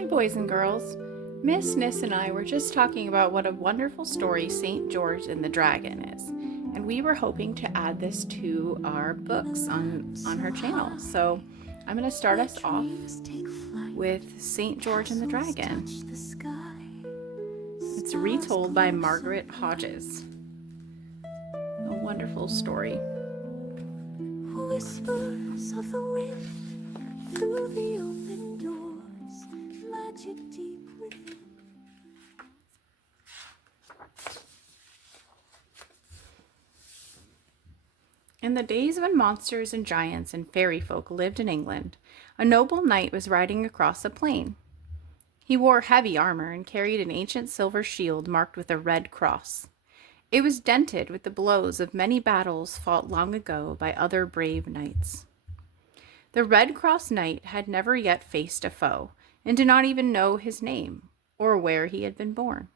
Hi, boys and girls. Miss Nis and I were just talking about what a wonderful story St. George and the Dragon is, and we were hoping to add this to our books on her channel. So I'm going to start us off with St. George and the Dragon. It's retold by Margaret Hodges. A wonderful story. Whispers of the wind through the open doors, magic deep within. In the days when monsters and giants and fairy folk lived in England, a noble knight was riding across a plain. He wore heavy armor and carried an ancient silver shield marked with a red cross. It was dented with the blows of many battles fought long ago by other brave knights. The Red Cross Knight had never yet faced a foe, and did not even know his name, or where he had been born.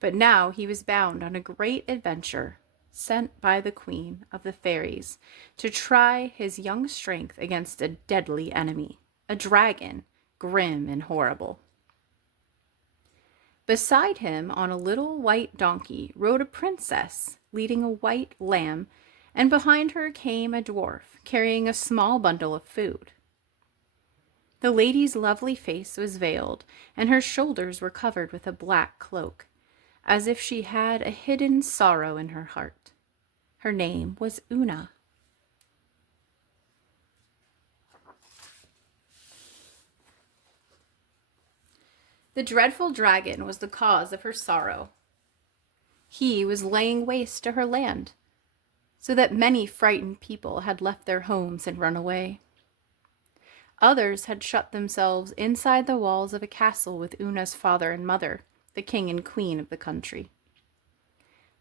But now he was bound on a great adventure, sent by the Queen of the Fairies to try his young strength against a deadly enemy, a dragon, grim and horrible. Beside him, on a little white donkey, rode a princess leading a white lamb, and behind her came a dwarf carrying a small bundle of food. The lady's lovely face was veiled, and her shoulders were covered with a black cloak, as if she had a hidden sorrow in her heart. Her name was Una. The dreadful dragon was the cause of her sorrow. He was laying waste to her land, so that many frightened people had left their homes and run away. Others had shut themselves inside the walls of a castle with Una's father and mother, the king and queen of the country.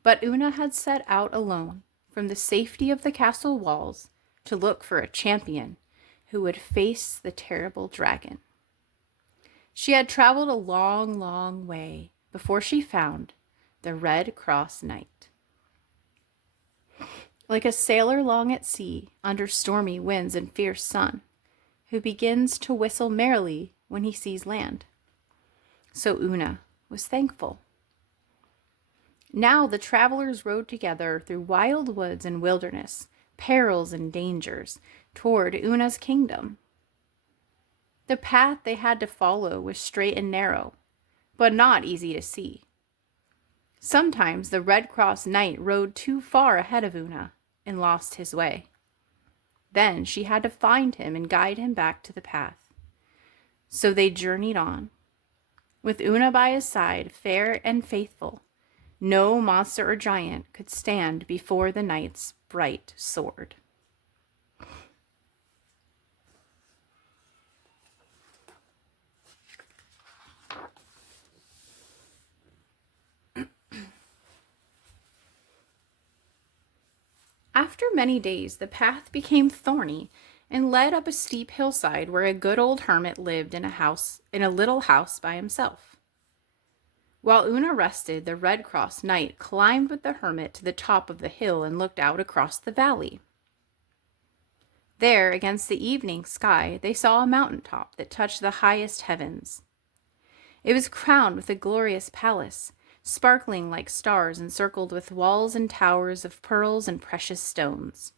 But Una had set out alone from the safety of the castle walls to look for a champion who would face the terrible dragon. She had traveled a long, long way before she found the Red Cross Knight. Like a sailor long at sea under stormy winds and fierce sun, who begins to whistle merrily when he sees land. So Una was thankful. Now the travelers rode together through wild woods and wilderness, perils and dangers, toward Una's kingdom. The path they had to follow was straight and narrow, but not easy to see. Sometimes the Red Cross Knight rode too far ahead of Una and lost his way. Then she had to find him and guide him back to the path. So they journeyed on. With Una by his side, fair and faithful, no monster or giant could stand before the knight's bright sword. After many days, the path became thorny and led up a steep hillside where a good old hermit lived in a little house by himself. While Una rested, the Red Cross Knight climbed with the hermit to the top of the hill and looked out across the valley. There, against the evening sky, they saw a mountain top that touched the highest heavens. It was crowned with a glorious palace, sparkling like stars, encircled with walls and towers of pearls and precious stones.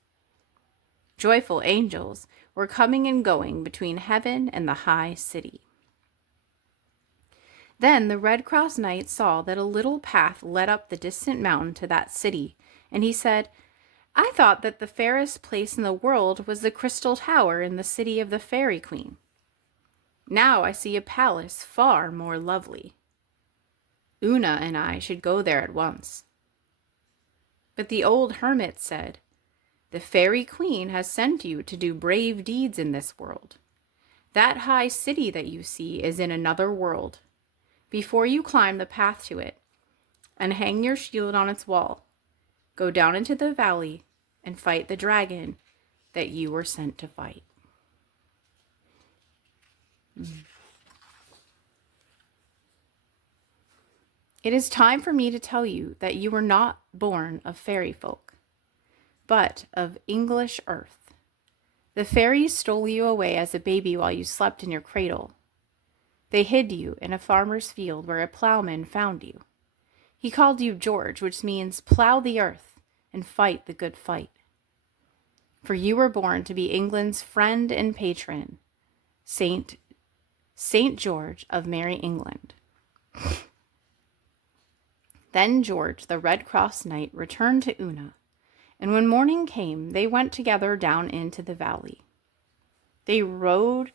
Joyful angels were coming and going between heaven and the high city. Then the Red Cross Knight saw that a little path led up the distant mountain to that city, and he said, "I thought that the fairest place in the world was the Crystal Tower in the city of the Fairy Queen. Now I see a palace far more lovely. Una and I should go there at once." But the old hermit said, "The Fairy Queen has sent you to do brave deeds in this world. That high city that you see is in another world. Before you climb the path to it and hang your shield on its wall, go down into the valley and fight the dragon that you were sent to fight." It is time for me to tell you that you were not born of fairy folk, but of English earth. The fairies stole you away as a baby while you slept in your cradle. They hid you in a farmer's field where a plowman found you. He called you George, which means plow the earth and fight the good fight. For you were born to be England's friend and patron, Saint George of Merry England. Then George, the Red Cross Knight, returned to Una, and when morning came, they went together down into the valley. They rode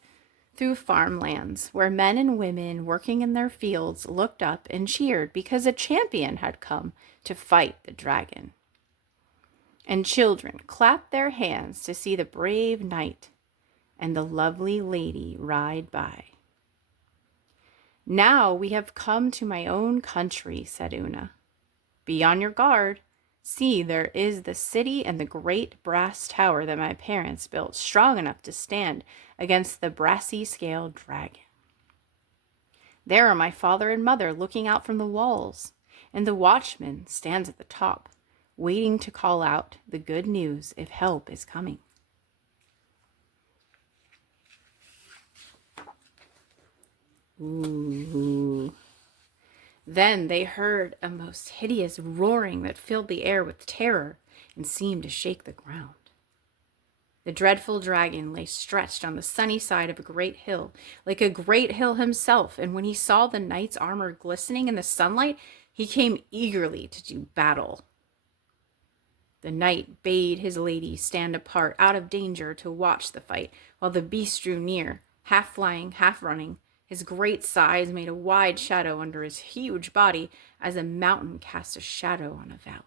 through farmlands where men and women working in their fields looked up and cheered because a champion had come to fight the dragon. And children clapped their hands to see the brave knight and the lovely lady ride by. Now we have come to my own country, said Una. Be on your guard. See, there is the city and the great brass tower that my parents built, strong enough to stand against the brassy scaled dragon. There are my father and mother looking out from the walls, and the watchman stands at the top, waiting to call out the good news if help is coming. Ooh. Then they heard a most hideous roaring that filled the air with terror and seemed to shake the ground. The dreadful dragon lay stretched on the sunny side of a great hill, like a great hill himself, and when he saw the knight's armor glistening in the sunlight, he came eagerly to do battle. The knight bade his lady stand apart out of danger to watch the fight, while the beast drew near, half flying, half running. His great size made a wide shadow under his huge body, as a mountain casts a shadow on a valley.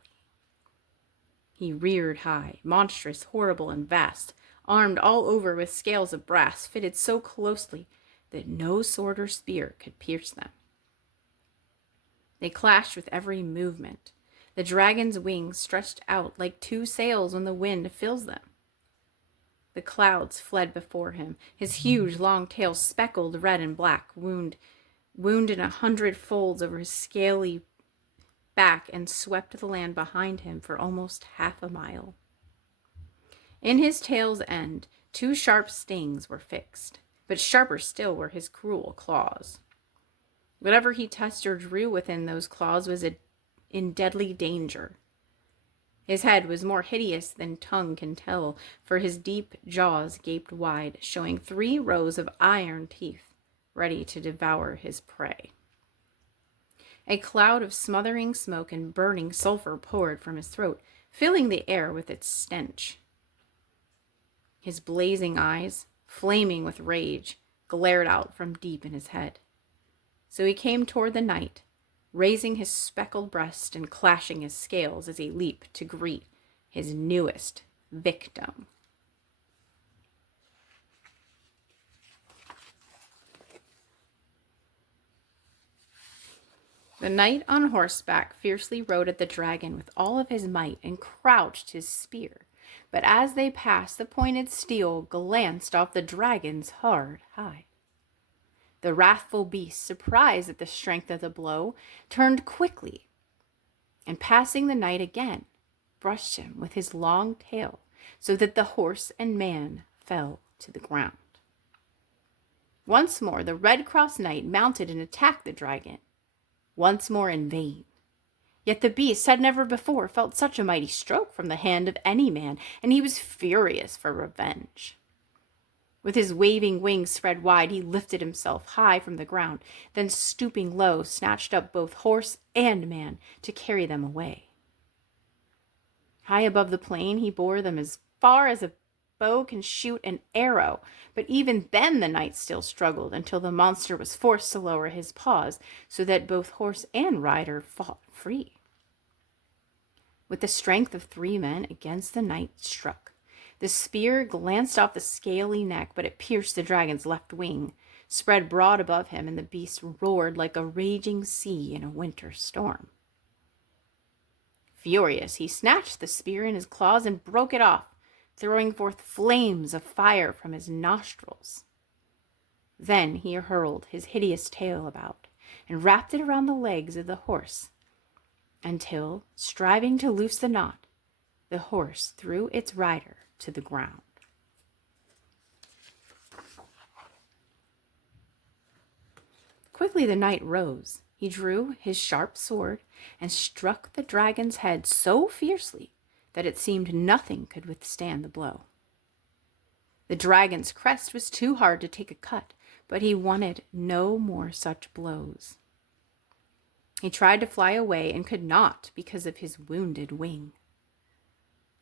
He reared high, monstrous, horrible, and vast, armed all over with scales of brass fitted so closely that no sword or spear could pierce them. They clashed with every movement. The dragon's wings stretched out like two sails when the wind fills them. The clouds fled before him, his huge long tail speckled red and black, wound in 100 folds over his scaly back, and swept the land behind him for almost half a mile. In his tail's end, 2 sharp stings were fixed, but sharper still were his cruel claws. Whatever he touched or drew within those claws was in deadly danger. His head was more hideous than tongue can tell, for his deep jaws gaped wide, showing 3 rows of iron teeth, ready to devour his prey. A cloud of smothering smoke and burning sulfur poured from his throat, filling the air with its stench. His blazing eyes, flaming with rage, glared out from deep in his head. So he came toward the knight, raising his speckled breast and clashing his scales as he leaped to greet his newest victim. The knight on horseback fiercely rode at the dragon with all of his might and crouched his spear. But as they passed, the pointed steel glanced off the dragon's hard hide. The wrathful beast, surprised at the strength of the blow, turned quickly, and passing the knight again, brushed him with his long tail, so that the horse and man fell to the ground. Once more the Red Cross Knight mounted and attacked the dragon, once more in vain. Yet the beast had never before felt such a mighty stroke from the hand of any man, and he was furious for revenge. With his waving wings spread wide, he lifted himself high from the ground, then stooping low, snatched up both horse and man to carry them away. High above the plain, he bore them as far as a bow can shoot an arrow, but even then the knight still struggled until the monster was forced to lower his paws so that both horse and rider fought free. With the strength of 3 men against the knight struck. The spear glanced off the scaly neck, but it pierced the dragon's left wing, spread broad above him, and the beast roared like a raging sea in a winter storm. Furious, he snatched the spear in his claws and broke it off, throwing forth flames of fire from his nostrils. Then he hurled his hideous tail about and wrapped it around the legs of the horse, until, striving to loose the knot, the horse threw its rider to the ground. Quickly the knight rose. He drew his sharp sword and struck the dragon's head so fiercely that it seemed nothing could withstand the blow. The dragon's crest was too hard to take a cut, but he wanted no more such blows. He tried to fly away and could not because of his wounded wing.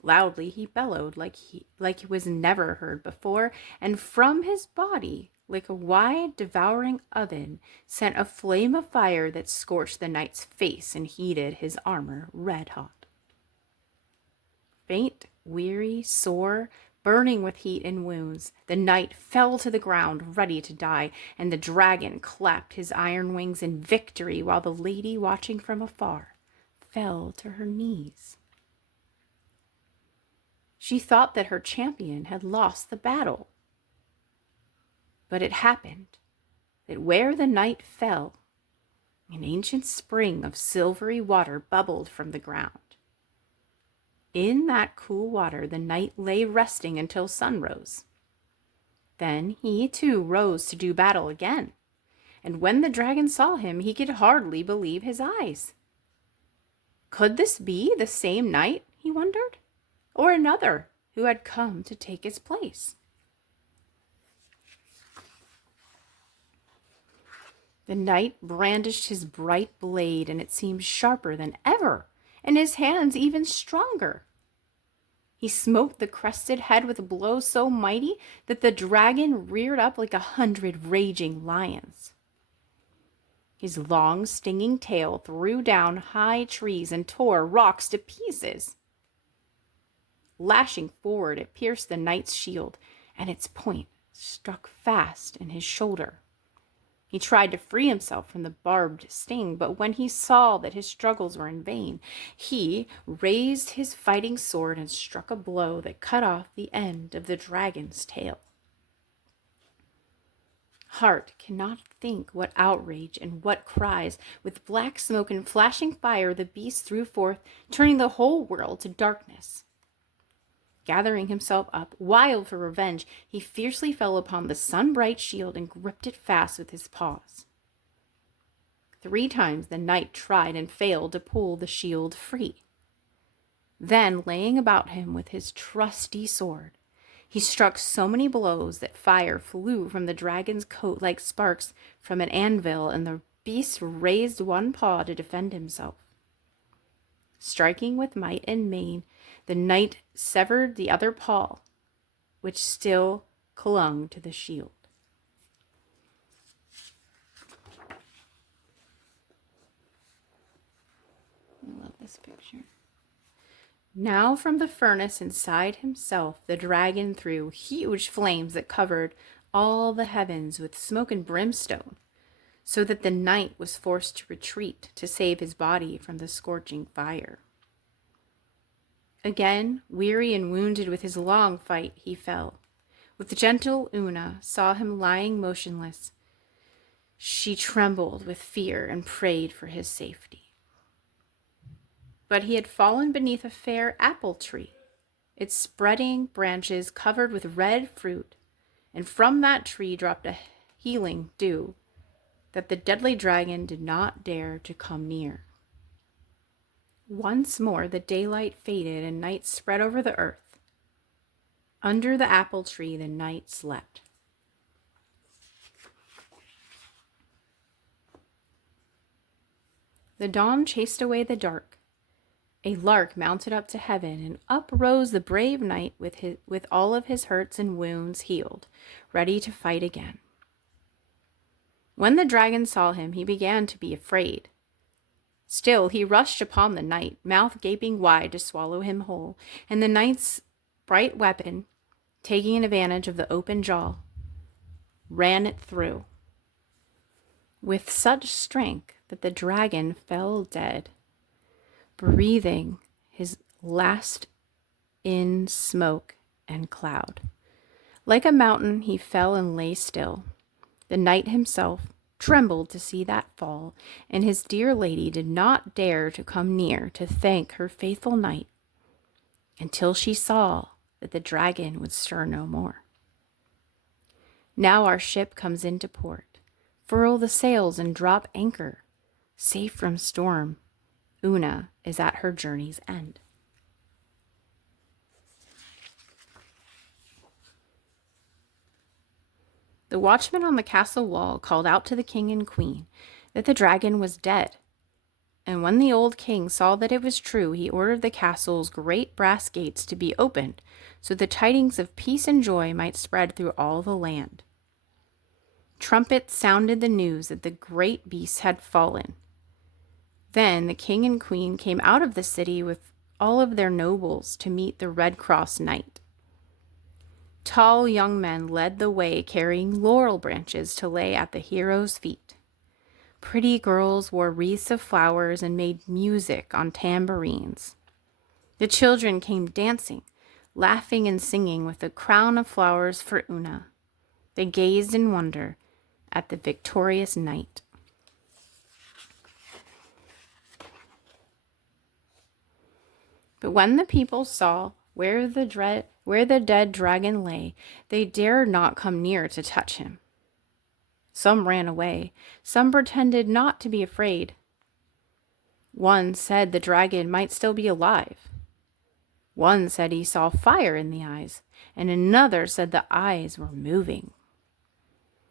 Loudly he bellowed like he was never heard before, and from his body, like a wide devouring oven, sent a flame of fire that scorched the knight's face and heated his armor red hot. Faint, weary, sore, burning with heat and wounds, the knight fell to the ground, ready to die, and the dragon clapped his iron wings in victory while the lady, watching from afar, fell to her knees. She thought that her champion had lost the battle. But it happened that where the knight fell, an ancient spring of silvery water bubbled from the ground. In that cool water the knight lay resting until sun rose. Then he too rose to do battle again, and when the dragon saw him, he could hardly believe his eyes. Could this be the same knight, he wondered, or another who had come to take his place? The knight brandished his bright blade, and it seemed sharper than ever, and his hands even stronger. He smote the crested head with a blow so mighty that the dragon reared up like 100 raging lions. His long, stinging tail threw down high trees and tore rocks to pieces. Lashing forward, it pierced the knight's shield, and its point struck fast in his shoulder. He tried to free himself from the barbed sting, but when he saw that his struggles were in vain, he raised his fighting sword and struck a blow that cut off the end of the dragon's tail. Heart cannot think what outrage and what cries. With black smoke and flashing fire, the beast threw forth, turning the whole world to darkness. Gathering himself up, wild for revenge, he fiercely fell upon the sun-bright shield and gripped it fast with his paws. 3 times the knight tried and failed to pull the shield free. Then, laying about him with his trusty sword, he struck so many blows that fire flew from the dragon's coat like sparks from an anvil, and the beast raised one paw to defend himself. Striking with might and main, the knight severed the other paw, which still clung to the shield. I love this picture. Now from the furnace inside himself, the dragon threw huge flames that covered all the heavens with smoke and brimstone, so that the knight was forced to retreat to save his body from the scorching fire. Again, weary and wounded with his long fight, he fell. With gentle Una saw him lying motionless. She trembled with fear and prayed for his safety. But he had fallen beneath a fair apple tree, its spreading branches covered with red fruit, and from that tree dropped a healing dew that the deadly dragon did not dare to come near. Once more the daylight faded and night spread over the earth. Under the apple tree the knight slept. The dawn chased away the dark. A lark mounted up to heaven, and up rose the brave knight with all of his hurts and wounds healed, ready to fight again. When the dragon saw him, he began to be afraid. Still, he rushed upon the knight, mouth gaping wide to swallow him whole, and the knight's bright weapon, taking advantage of the open jaw, ran it through with such strength that the dragon fell dead, breathing his last in smoke and cloud. Like a mountain, he fell and lay still. The knight himself trembled to see that fall, and his dear lady did not dare to come near to thank her faithful knight until she saw that the dragon would stir no more. Now our ship comes into port. Furl the sails and drop anchor. Safe from storm, Una is at her journey's end. The watchman on the castle wall called out to the king and queen that the dragon was dead. And when the old king saw that it was true, he ordered the castle's great brass gates to be opened, so the tidings of peace and joy might spread through all the land. Trumpets sounded the news that the great beast had fallen. Then the king and queen came out of the city with all of their nobles to meet the Red Cross Knight. Tall young men led the way, carrying laurel branches to lay at the hero's feet. Pretty girls wore wreaths of flowers and made music on tambourines. The children came dancing, laughing and singing with a crown of flowers for Una. They gazed in wonder at the victorious knight. But when the people saw where the dead dragon lay, they dared not come near to touch him. Some ran away, some pretended not to be afraid. One said the dragon might still be alive. One said he saw fire in the eyes, and another said the eyes were moving.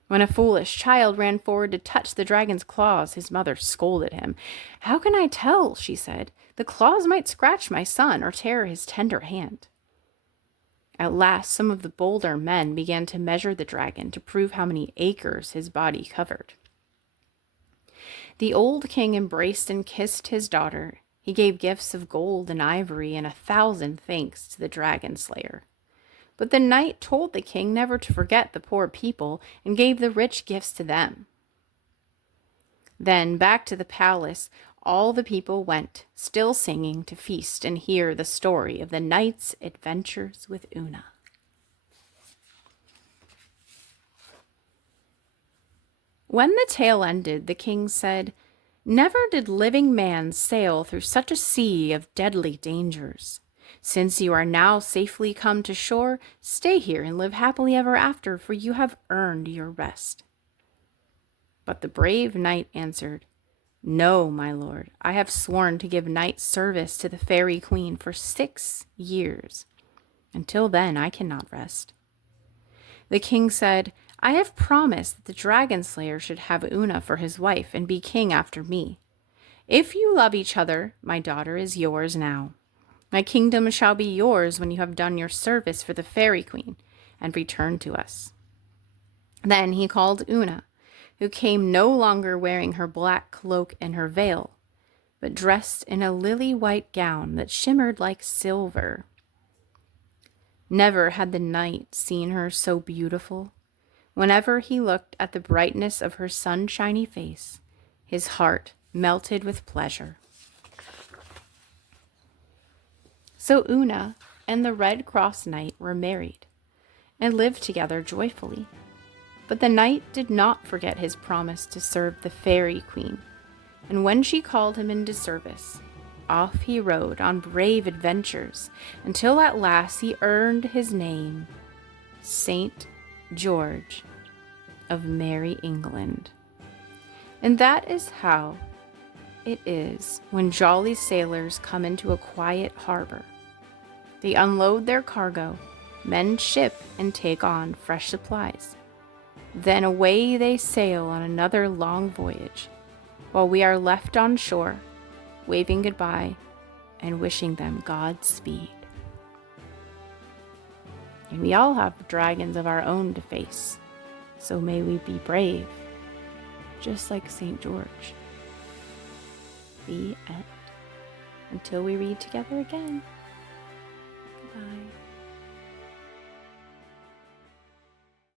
When a foolish child ran forward to touch the dragon's claws, his mother scolded him. "How can I tell?" she said. "The claws might scratch my son or tear his tender hand." At last, some of the bolder men began to measure the dragon to prove how many acres his body covered. The old king embraced and kissed his daughter. He gave gifts of gold and ivory and 1,000 thanks to the dragon slayer. But the knight told the king never to forget the poor people and gave the rich gifts to them. Then back to the palace all the people went, still singing, to feast and hear the story of the knight's adventures with Una. When the tale ended, the king said, "Never did living man sail through such a sea of deadly dangers. Since you are now safely come to shore, stay here and live happily ever after, for you have earned your rest." But the brave knight answered, "No, my lord, I have sworn to give knight service to the fairy queen for 6 years. Until then, I cannot rest." The king said, "I have promised that the dragon slayer should have Una for his wife and be king after me. If you love each other, my daughter is yours now. My kingdom shall be yours when you have done your service for the fairy queen and returned to us." Then he called Una, who came no longer wearing her black cloak and her veil, but dressed in a lily-white gown that shimmered like silver. Never had the knight seen her so beautiful. Whenever he looked at the brightness of her sunshiny face, his heart melted with pleasure. So Una and the Red Cross Knight were married and lived together joyfully. But the knight did not forget his promise to serve the fairy queen, and when she called him into service, off he rode on brave adventures until at last he earned his name, Saint George of Merry England. And that is how it is when jolly sailors come into a quiet harbor. They unload their cargo, mend ship, and take on fresh supplies. Then away they sail on another long voyage, while we are left on shore, waving goodbye and wishing them Godspeed. And we all have dragons of our own to face, so may we be brave, just like St. George. The end. Until we read together again.